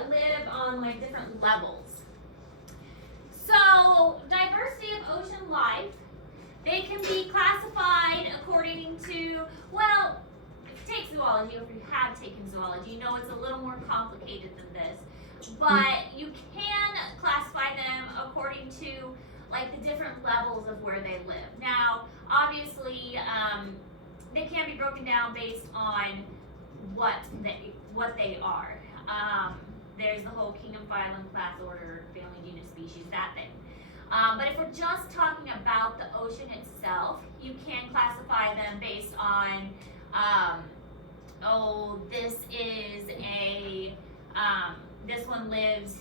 that live on like different levels. So diversity of ocean life, they can be classified according to, well, if you take zoology, or if you have taken zoology, you know it's a little more complicated than this. But you can classify them according to like the different levels of where they live. Now, obviously, they can be broken down based on what they are. There's the whole kingdom, phylum, class, order, family, genus, species, that thing. But if we're just talking about the ocean itself, you can classify them based on, this is this one lives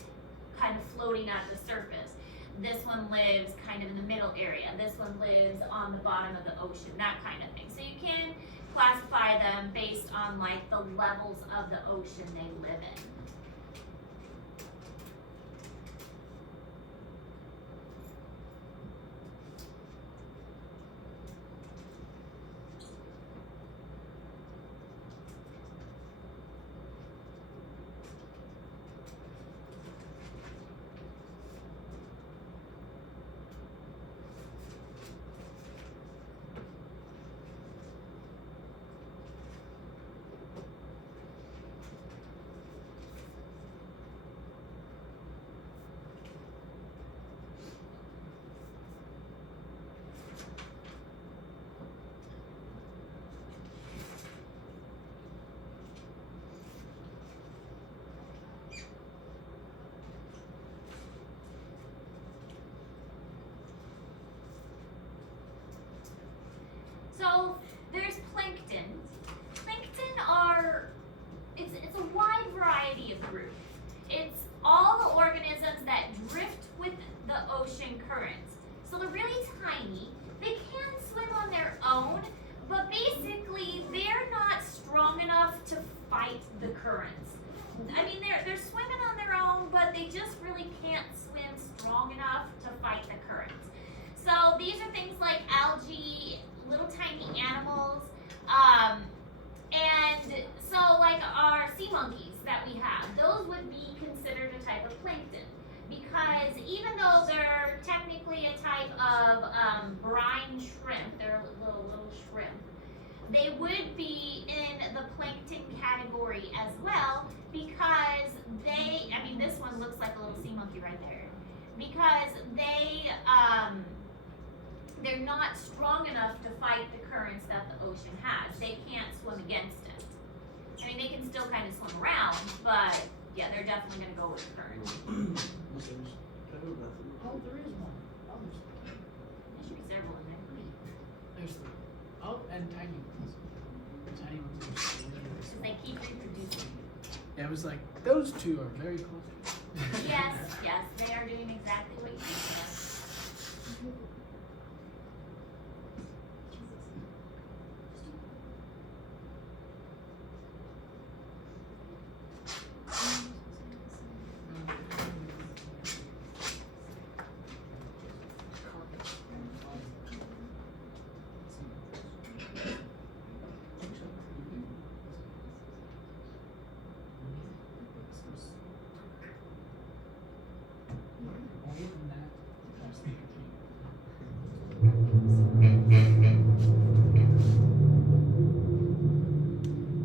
kind of floating at the surface. This one lives kind of in the middle area. This one lives on the bottom of the ocean, that kind of thing. So you can classify them based on like the levels of the ocean they live in. So there's plankton. Plankton are, it's a wide variety of groups. It's all the organisms that drift with the ocean currents. So they're really tiny. They can swim on their own, but basically they're not strong enough to fight the currents. I mean, they're swimming on their own, but they just really can't swim strong enough to fight the currents. So these are things like algae, little tiny animals, and so like our sea monkeys that we have, those would be considered a type of plankton, because even though they're technically a type of brine shrimp, they're a little shrimp, they would be in the plankton category as well, because they, I mean, this one looks like a little sea monkey right there, because they're not strong enough to fight the currents that the ocean has. They can't swim against it. I mean, they can still kind of swim around, but yeah, they're definitely going to go with the current. Oh, there is one. Oh, There should be several in there. there's three. Oh, and tiny ones. The tiny ones are just Because they keep reproducing. Yeah, it was like, those two are very close. Yes, yes, they are doing exactly what you said.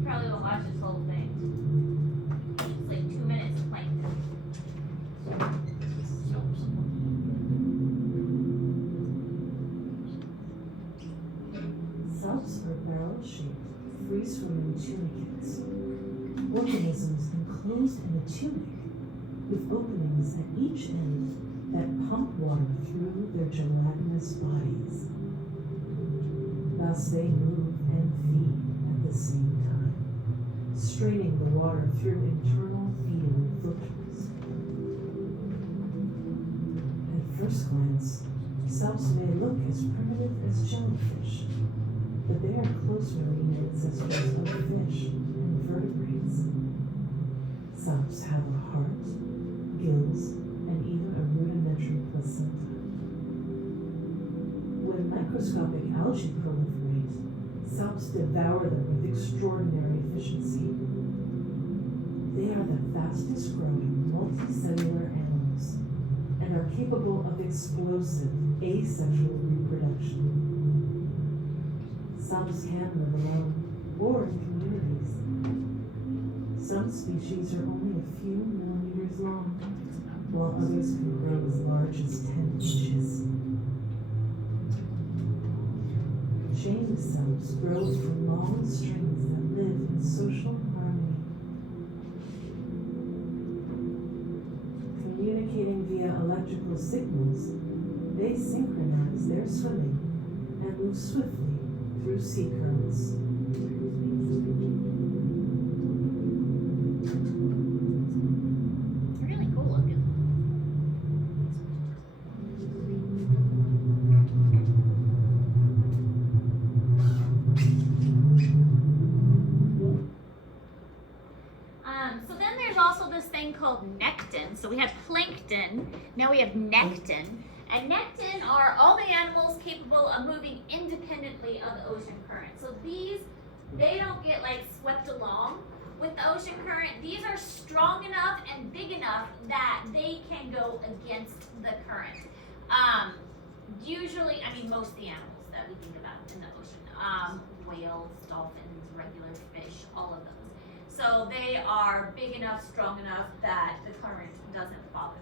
Probably won't watch this whole thing. It's like 2 minutes of plankton. Salps are barrel-shaped, free-swimming tunicates, organisms enclosed in a tunic with openings at each end that pump water through their gelatinous bodies. Thus they move and feed at the same time, straining the water through internal feeding filters. At first glance, salps may look as primitive as jellyfish, but they are close marine ancestors of fish and vertebrates. Salps have a heart, gills, and even a rudimentary placenta. When microscopic algae proliferate, salps devour them with extraordinary efficiency. They are the fastest growing multicellular animals and are capable of explosive asexual reproduction. Some can live alone or in communities. Some species are only a few millimeters long, while others can grow as large as 10 inches. Chain cells grow from long strings that live in social harmony. Communicating via electrical signals, they synchronize their swimming and move swiftly through sea currents. Really cool looking. So then there's also this thing called nectin. So we have plankton, now we have nectin. And nectin are all the animals capable of moving independently of the ocean current. So these, they don't get like swept along with the ocean current. These are strong enough and big enough that they can go against the current. Usually, I mean, most of the animals that we think about in the ocean, whales, dolphins, regular fish, all of those. So they are big enough, strong enough that the current doesn't bother them.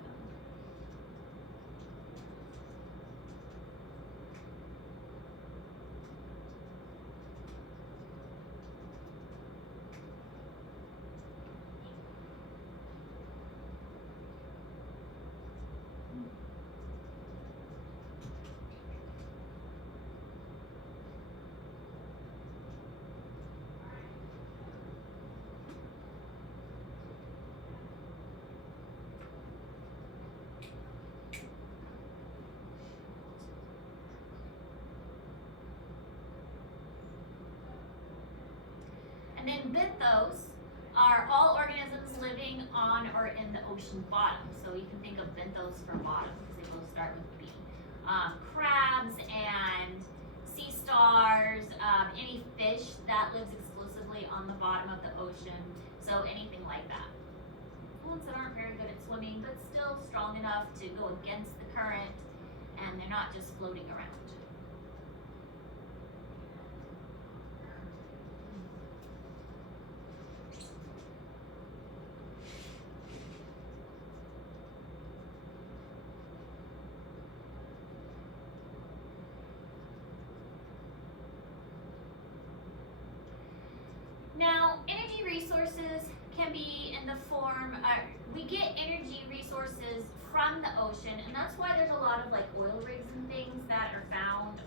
And then benthos are all organisms living on or in the ocean bottom. So you can think of benthos for bottom because they both start with B. Crabs and sea stars, any fish that lives exclusively on the bottom of the ocean. So anything like that. Ones that aren't very good at swimming, but still strong enough to go against the current, and they're not just floating around. Now, energy resources can be in the form, we get energy resources from the ocean, and that's why there's a lot of like oil rigs and things that are found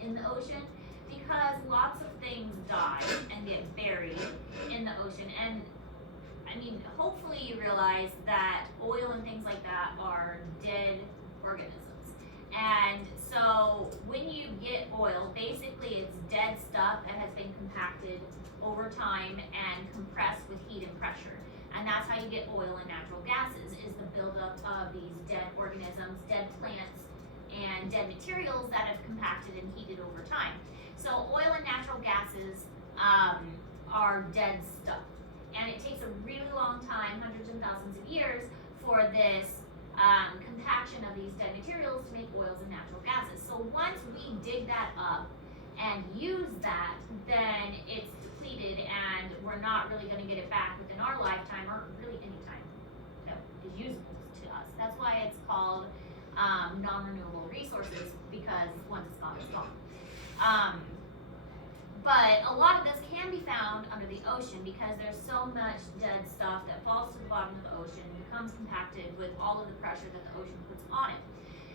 in the ocean, because lots of things die and get buried in the ocean. And I mean, hopefully you realize that oil and things like that are dead organisms. And so when you get oil, basically it's dead stuff that has been compacted over time and compressed with heat and pressure. And that's how you get oil and natural gases, is the buildup of these dead organisms, dead plants, and dead materials that have compacted and heated over time. So oil and natural gases are dead stuff. And it takes a really long time, hundreds and thousands of years, for this compaction of these dead materials to make oils and natural gases. So once we dig that up and use that, then it's depleted and we're not really going to get it back within our lifetime, or really any time that is usable to us. That's why it's called non-renewable resources, because once it's gone, it's gone. But a lot of this can be found under the ocean because there's so much dead stuff that falls to the bottom of the ocean, becomes compacted with all of the pressure that the ocean puts on it.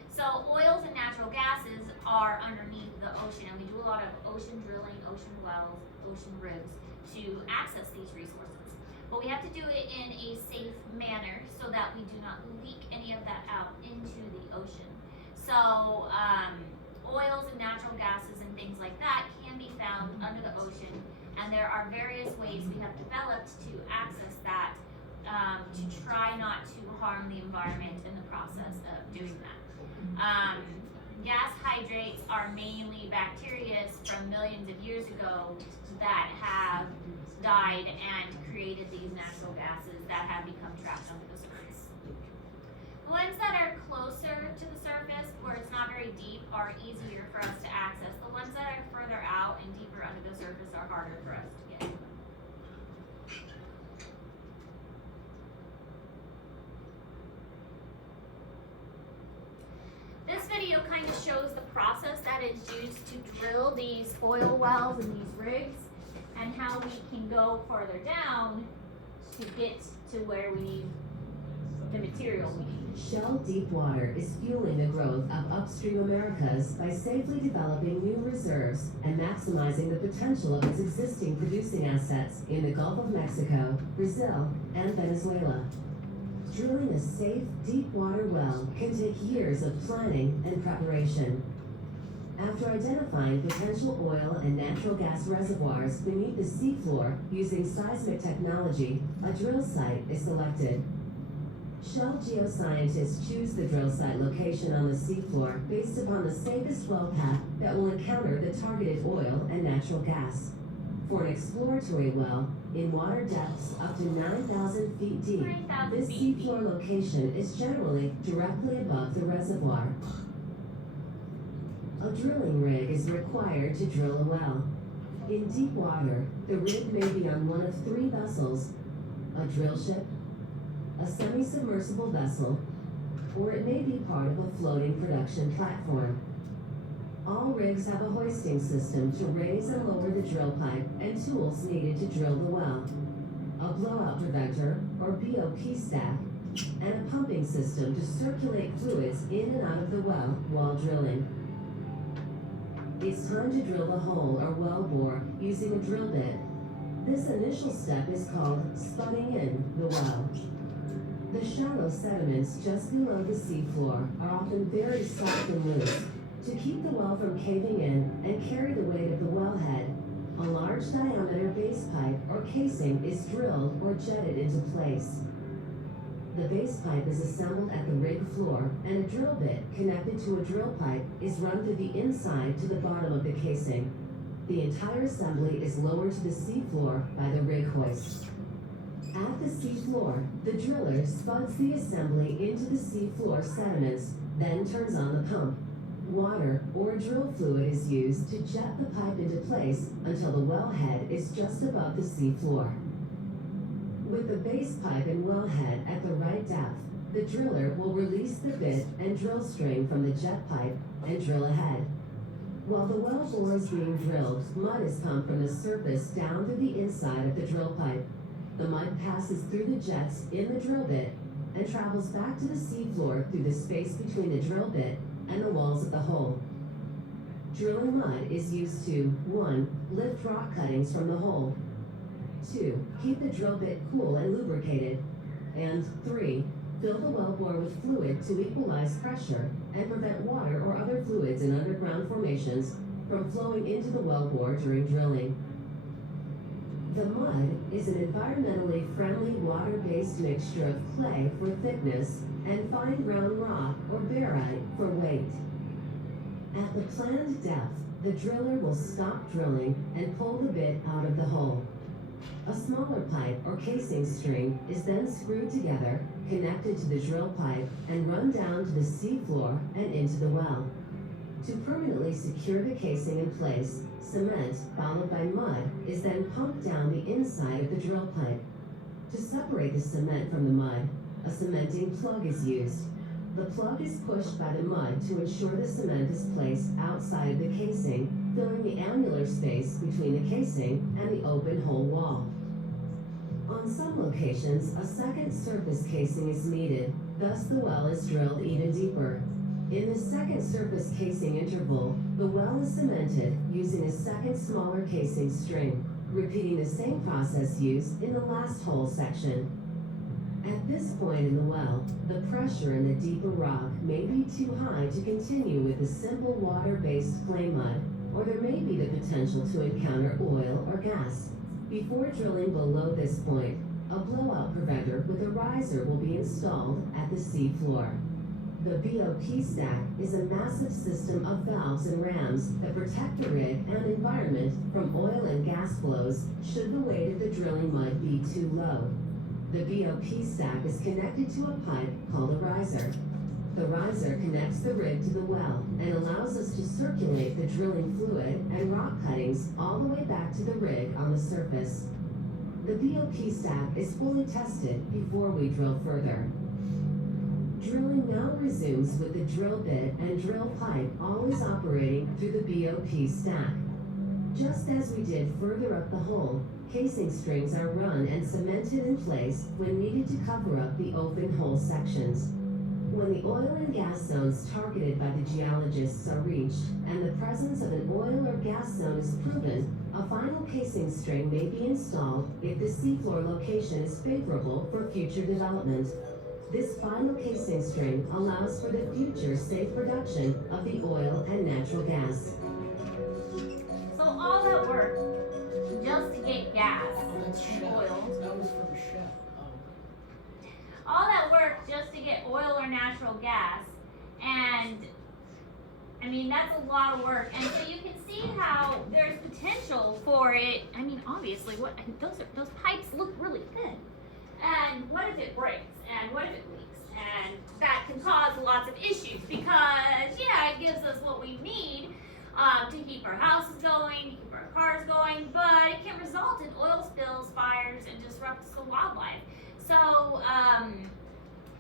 So oils and natural gases are underneath the ocean, and we do a lot of ocean drilling, ocean wells, ocean rigs to access these resources. But we have to do it in a safe manner so that we do not leak any of that out into the ocean. So oils and natural gases and things like that can be found under the ocean, and there are various ways we have developed to access that, to try not to harm the environment in the process of doing that. Gas hydrates are mainly bacteria from millions of years ago that died and created these natural gases that have become trapped under the surface. The ones that are closer to the surface, where it's not very deep, are easier for us to access. The ones that are further out and deeper under the surface are harder for us to get. This video kind of shows the process that is used to drill these oil wells and these rigs, and how we can go further down to get to where we need the material we need. Shell Deepwater is fueling the growth of upstream Americas by safely developing new reserves and maximizing the potential of its existing producing assets in the Gulf of Mexico, Brazil, and Venezuela. Drilling a safe, deep-water well can take years of planning and preparation. After identifying potential oil and natural gas reservoirs beneath the seafloor using seismic technology, a drill site is selected. Shell geoscientists choose the drill site location on the seafloor based upon the safest well path that will encounter the targeted oil and natural gas. For an exploratory well, in water depths up to 9,000 feet deep, 9,000 this feet seafloor location is generally directly above the reservoir. A drilling rig is required to drill a well. In deep water, the rig may be on one of three vessels: a drill ship, a semi-submersible vessel, or it may be part of a floating production platform. All rigs have a hoisting system to raise and lower the drill pipe and tools needed to drill the well, a blowout preventer or BOP stack, and a pumping system to circulate fluids in and out of the well while drilling. It's time to drill the hole or well bore using a drill bit. This initial step is called spudding in the well. The shallow sediments just below the seafloor are often very soft and loose. To keep the well from caving in and carry the weight of the wellhead, a large diameter base pipe or casing is drilled or jetted into place. The base pipe is assembled at the rig floor, and a drill bit connected to a drill pipe is run through the inside to the bottom of the casing. The entire assembly is lowered to the seafloor by the rig hoist. At the seafloor, the driller spuds the assembly into the seafloor sediments, then turns on the pump. Water or drill fluid is used to jet the pipe into place until the wellhead is just above the seafloor. With the base pipe and wellhead at the right depth, the driller will release the bit and drill string from the jet pipe and drill ahead. While the well bore is being drilled, mud is pumped from the surface down through the inside of the drill pipe. The mud passes through the jets in the drill bit and travels back to the seafloor through the space between the drill bit and the walls of the hole. Drilling mud is used to 1. Lift rock cuttings from the hole, 2. Keep the drill bit cool and lubricated, and 3. Fill the wellbore with fluid to equalize pressure and prevent water or other fluids in underground formations from flowing into the wellbore during drilling. The mud is an environmentally friendly water-based mixture of clay for thickness and fine ground rock or barite for weight. At the planned depth, the driller will stop drilling and pull the bit out of the hole. A smaller pipe or casing string is then screwed together, connected to the drill pipe, and run down to the seafloor and into the well. To permanently secure the casing in place, cement, followed by mud, is then pumped down the inside of the drill pipe. To separate the cement from the mud, a cementing plug is used. The plug is pushed by the mud to ensure the cement is placed outside of the casing, filling the annular space between the casing and the open hole wall. On some locations, a second surface casing is needed, thus the well is drilled even deeper. In the second surface casing interval, the well is cemented using a second smaller casing string, repeating the same process used in the last hole section. At this point in the well, the pressure in the deeper rock may be too high to continue with the simple water-based clay mud, or there may be the potential to encounter oil or gas. Before drilling below this point, a blowout preventer with a riser will be installed at the sea floor. The BOP stack is a massive system of valves and rams that protect the rig and environment from oil and gas flows should the weight of the drilling mud be too low. The BOP stack is connected to a pipe called a riser. The riser connects the rig to the well and allows us to circulate the drilling fluid and rock cuttings all the way back to the rig on the surface. The BOP stack is fully tested before we drill further. Drilling now resumes with the drill bit and drill pipe always operating through the BOP stack. Just as we did further up the hole, casing strings are run and cemented in place when needed to cover up the open hole sections. When the oil and gas zones targeted by the geologists are reached and the presence of an oil or gas zone is proven, a final casing string may be installed if the seafloor location is favorable for future development. This final casing string allows for the future safe production of the oil and natural gas. So all that work just to get gas Oh, that's and Shell. oil. That was from Shell. Oh. All that work just to get oil or natural gas, and I mean that's a lot of work. And so you can see how there's potential for it. I mean, obviously, those pipes look really thin. And what if it breaks? And what if it leaks? And that can cause lots of issues because yeah, it gives us what we need to keep our houses going, to keep our cars going, but it can result in oil spills, fires, and disrupts the wildlife. So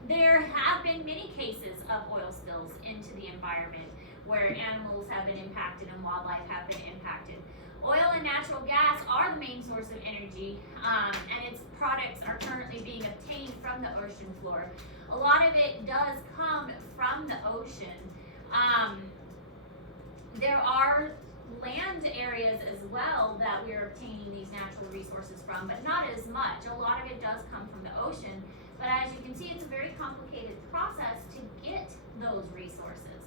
there have been many cases of oil spills into the environment where animals have been impacted and wildlife have been impacted. Oil and natural gas are the main source of energy, and its products are currently being obtained from the ocean floor. A lot of it does come from the ocean. There are land areas as well that we're obtaining these natural resources from, but not as much. A lot of it does come from the ocean, but as you can see, it's a very complicated process to get those resources.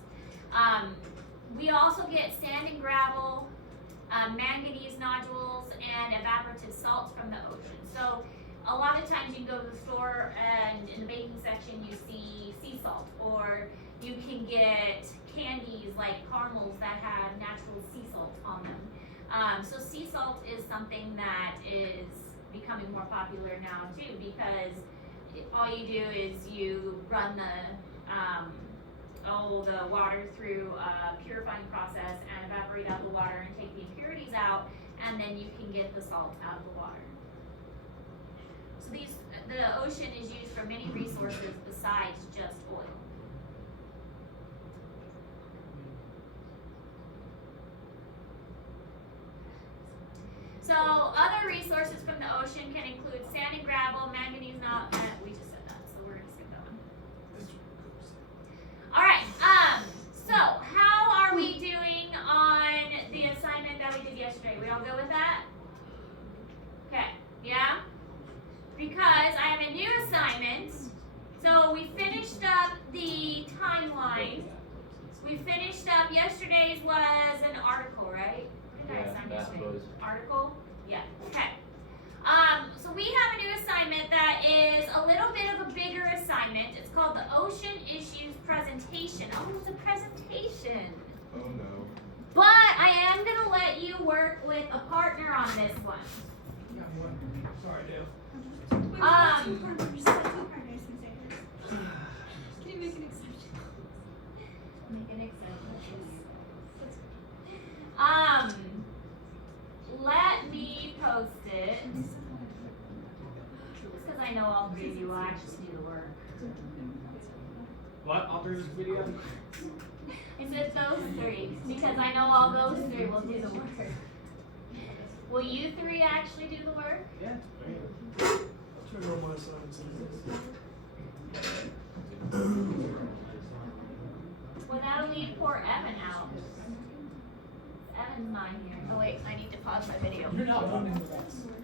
We also get sand and gravel, manganese nodules, and evaporative salts from the ocean. So a lot of times you can go to the store and in the baking section you see sea salt, or you can get candies like caramels that have natural sea salt on them. So sea salt is something that is becoming more popular now too, because all you do is you run the water through a purifying process and evaporate out the water and take the impurities out, and then you can get the salt out of the water. So the ocean is used for many resources besides just oil. So other resources from the ocean can include sand and gravel, manganese, we just said that, so we're gonna skip that one. All right, so how are we doing on the assignment that we did yesterday? We all good with that? Okay, yeah? Because I have a new assignment. So we finished up the timeline. We finished up, yesterday's was an article, right? What did I assign yesterday? Article? Yeah, okay. So we have a new assignment that is a little bit of a bigger assignment. It's called the Ocean Issues Presentation. Oh, it's a presentation. Oh no. But I am gonna let you work with a partner on this one. Sorry, Dale. Can you make an exception? Make an exception. Let me post it. Just because I know all three of you will actually do the work. What? I'll do this video? I said those three, because I know all those three will do the work. Will you three actually do the work? Yeah. Turn on my assignments Well, that'll leave poor Evan out. Evan's not here. Oh wait, I need to pause my video. You're not running with us.